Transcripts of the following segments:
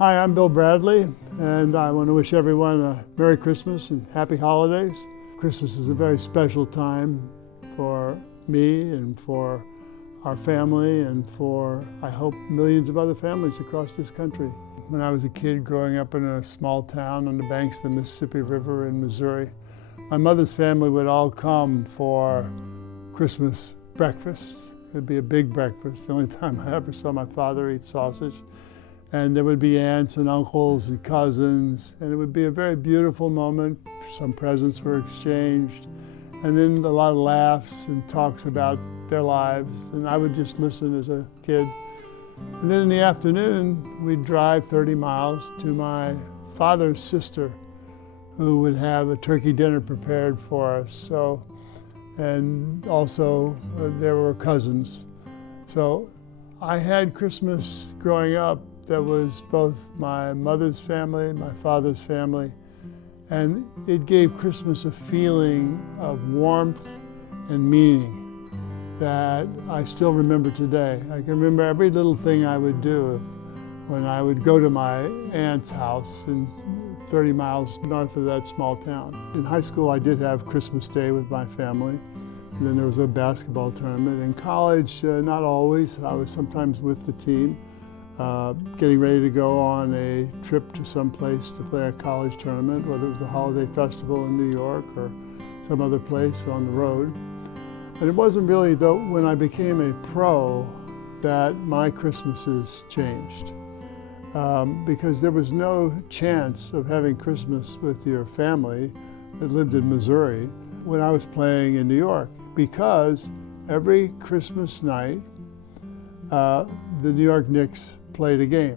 Hi, I'm Bill Bradley, and I want to wish everyone a Merry Christmas and Happy Holidays. Christmas is a very special time for me and for our family and for, I hope, millions of other families across this country. When I was a kid growing up in a small town on the banks of the Mississippi River in Missouri, my mother's family would all come for Christmas breakfast. It would be a big breakfast, the only time I ever saw my father eat sausage. And there would be aunts and uncles and cousins, and it would be a very beautiful moment. Some presents were exchanged, and then a lot of laughs and talks about their lives, and I would just listen as a kid. And then in the afternoon, we'd drive 30 miles to my father's sister, who would have a turkey dinner prepared for us. And also there were cousins. So I had Christmas growing up that was both my mother's family, my father's family, and it gave Christmas a feeling of warmth and meaning that I still remember today. I can remember every little thing I would do when I would go to my aunt's house 30 miles north of that small town. In high school, I did have Christmas Day with my family. And then there was a basketball tournament. In college, not always. I was sometimes with the team. Getting ready to go on a trip to some place to play a college tournament, whether it was a holiday festival in New York or some other place on the road. And it wasn't really, though, when I became a pro that my Christmases changed. Because there was no chance of having Christmas with your family that lived in Missouri when I was playing in New York, because every Christmas night, the New York Knicks played a game.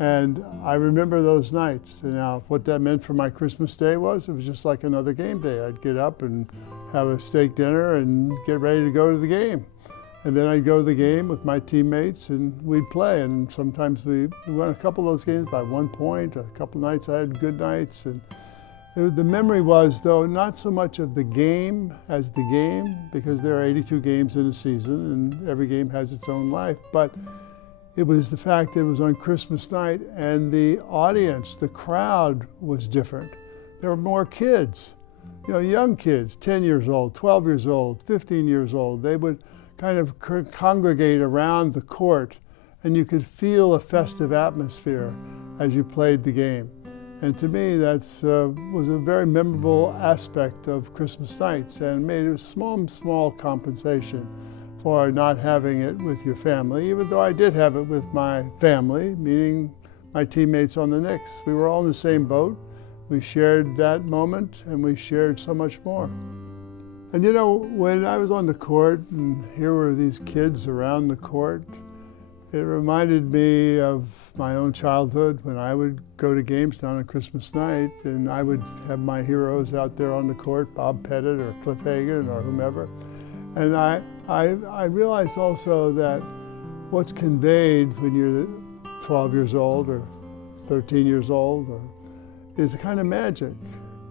And I remember those nights. And now what that meant for my Christmas Day was, it was just like another game day. I'd get up and have a steak dinner and get ready to go to the game. And then I'd go to the game with my teammates and we'd play. And sometimes we won a couple of those games by 1 point. A couple of nights I had good nights. And the memory was, though, not so much of the game as the game, because there are 82 games in a season and every game has its own life, but it was the fact that it was on Christmas night and the audience, the crowd was different. There were more kids, young kids, 10 years old, 12 years old, 15 years old. They would kind of congregate around the court and you could feel a festive atmosphere as you played the game. And to me, that was a very memorable aspect of Christmas nights and made a small compensation for not having it with your family, even though I did have it with my family, meaning my teammates on the Knicks. We were all in the same boat. We shared that moment and we shared so much more. And when I was on the court and here were these kids around the court, it reminded me of my own childhood when I would go to games down on Christmas night and I would have my heroes out there on the court, Bob Pettit or Cliff Hagan or whomever. And I realized also that what's conveyed when you're 12 years old or 13 years old is a kind of magic.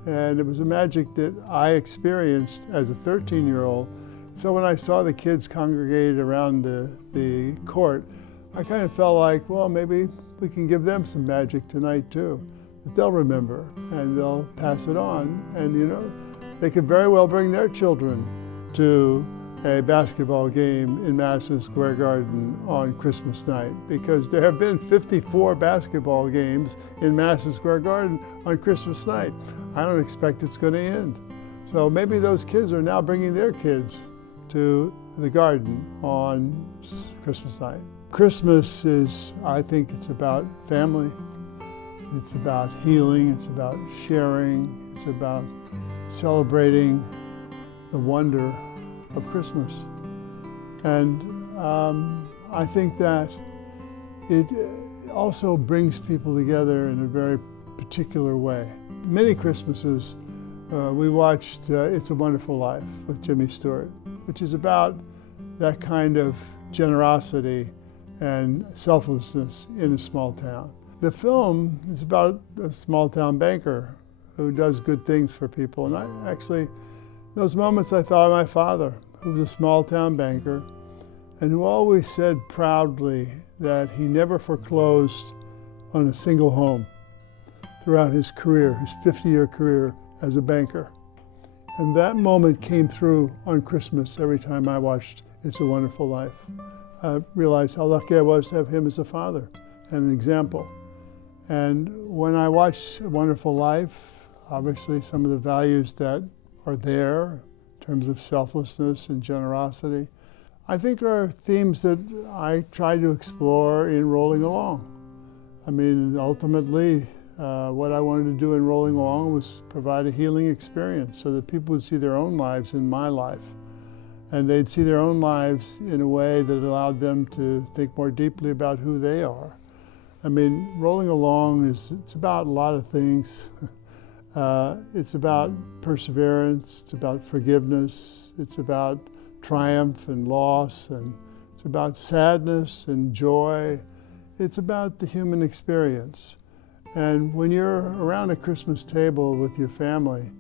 And it was a magic that I experienced as a 13-year-old. So when I saw the kids congregated around the court, I kind of felt like, well, maybe we can give them some magic tonight too, that they'll remember and they'll pass it on. And they could very well bring their children to a basketball game in Madison Square Garden on Christmas night, because there have been 54 basketball games in Madison Square Garden on Christmas night. I don't expect it's going to end. So maybe those kids are now bringing their kids to the garden on Christmas night. Christmas is, I think it's about family. It's about healing. It's about sharing. It's about celebrating the wonder of Christmas. And I think that it also brings people together in a very particular way. Many Christmases we watched It's a Wonderful Life with Jimmy Stewart, which is about that kind of generosity and selflessness in a small town. The film is about a small town banker who does good things for people. And those moments I thought of my father, who was a small town banker and who always said proudly that he never foreclosed on a single home throughout his career, his 50-year career as a banker. And that moment came through on Christmas every time I watched It's a Wonderful Life. I realized how lucky I was to have him as a father and an example. And when I watched A Wonderful Life, obviously some of the values that are there in terms of selflessness and generosity, I think are themes that I try to explore in Rolling Along. I mean, ultimately, what I wanted to do in Rolling Along was provide a healing experience so that people would see their own lives in my life. And they'd see their own lives in a way that allowed them to think more deeply about who they are. I mean, Rolling Along it's about a lot of things. It's about perseverance, it's about forgiveness, it's about triumph and loss, and it's about sadness and joy. It's about the human experience. And when you're around a Christmas table with your family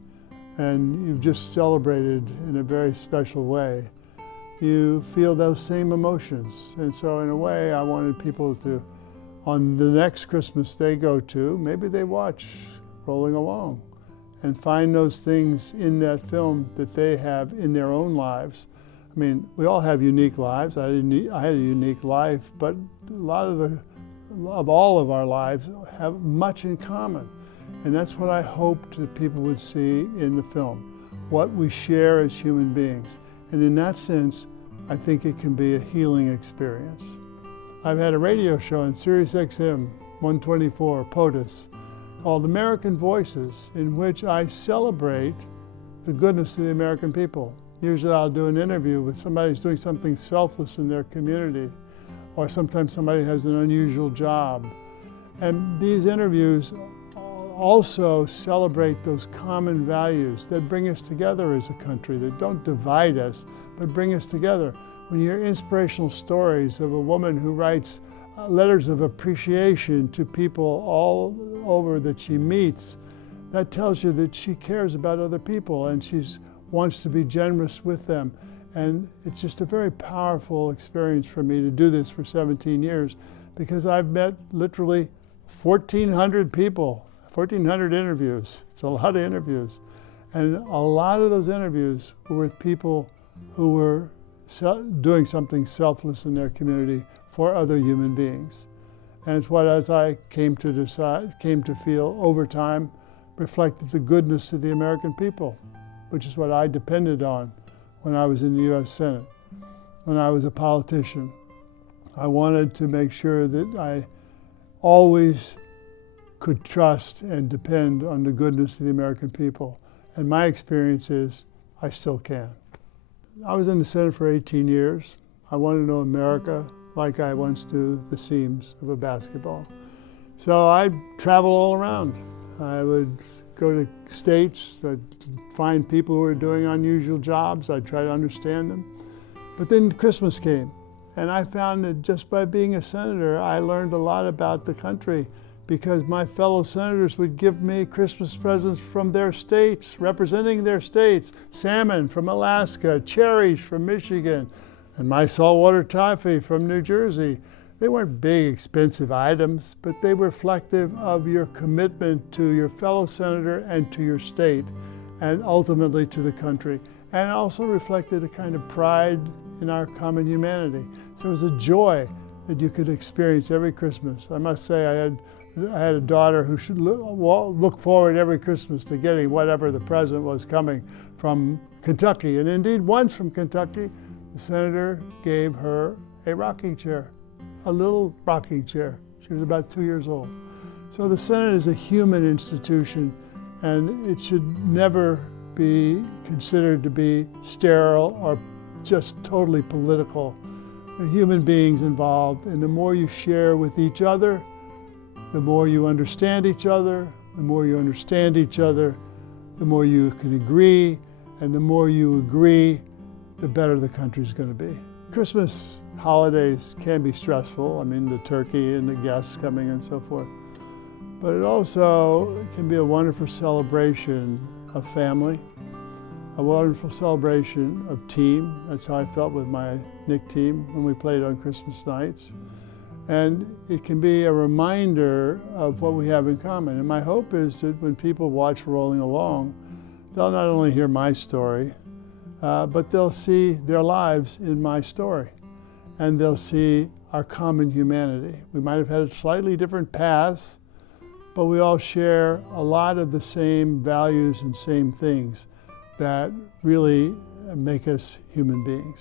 and you've just celebrated in a very special way, you feel those same emotions. And so in a way, I wanted people to, on the next Christmas they go to, maybe they watch Rolling Along and find those things in that film that they have in their own lives. I mean, we all have unique lives. I had a unique life, but a lot of all of our lives have much in common. And that's what I hoped that people would see in the film, what we share as human beings. And in that sense, I think it can be a healing experience. I've had a radio show on Sirius 124, POTUS, called American Voices, in which I celebrate the goodness of the American people. Usually I'll do an interview with somebody who's doing something selfless in their community, or sometimes somebody has an unusual job. And these interviews also celebrate those common values that bring us together as a country, that don't divide us, but bring us together. When you hear inspirational stories of a woman who writes letters of appreciation to people all over that she meets, that tells you that she cares about other people and she wants to be generous with them. And it's just a very powerful experience for me to do this for 17 years, because I've met literally 1,400 people, 1,400 interviews. It's a lot of interviews. And a lot of those interviews were with people who were doing something selfless in their community for other human beings. And it's what, as I came to feel over time, reflected the goodness of the American people, which is what I depended on when I was in the U.S. Senate, when I was a politician. I wanted to make sure that I always could trust and depend on the goodness of the American people. And my experience is I still can. I was in the Senate for 18 years. I wanted to know America like I once knew the seams of a basketball. So I'd travel all around. I would go to states, I'd find people who were doing unusual jobs, I'd try to understand them. But then Christmas came, and I found that just by being a senator, I learned a lot about the country, because my fellow senators would give me Christmas presents from their states, representing their states. Salmon from Alaska, cherries from Michigan, and my saltwater toffee from New Jersey. They weren't big, expensive items, but they were reflective of your commitment to your fellow senator and to your state, and ultimately to the country. And it also reflected a kind of pride in our common humanity. So it was a joy that you could experience every Christmas. I must say, I had a daughter who should look forward every Christmas to getting whatever the present was coming from Kentucky. And indeed, once from Kentucky, the senator gave her a rocking chair, a little rocking chair. She was about 2 years old. So the Senate is a human institution, and it should never be considered to be sterile or just totally political. There are human beings involved, and the more you share with each other, the more you understand each other, the more you understand each other, the more you can agree, and the more you agree, the better the country's going to be. Christmas holidays can be stressful. I mean, the turkey and the guests coming and so forth. But it also can be a wonderful celebration of family, a wonderful celebration of team. That's how I felt with my Knicks team when we played on Christmas nights. And it can be a reminder of what we have in common. And my hope is that when people watch Rolling Along, they'll not only hear my story, but they'll see their lives in my story. And they'll see our common humanity. We might have had slightly different paths, but we all share a lot of the same values and same things that really make us human beings.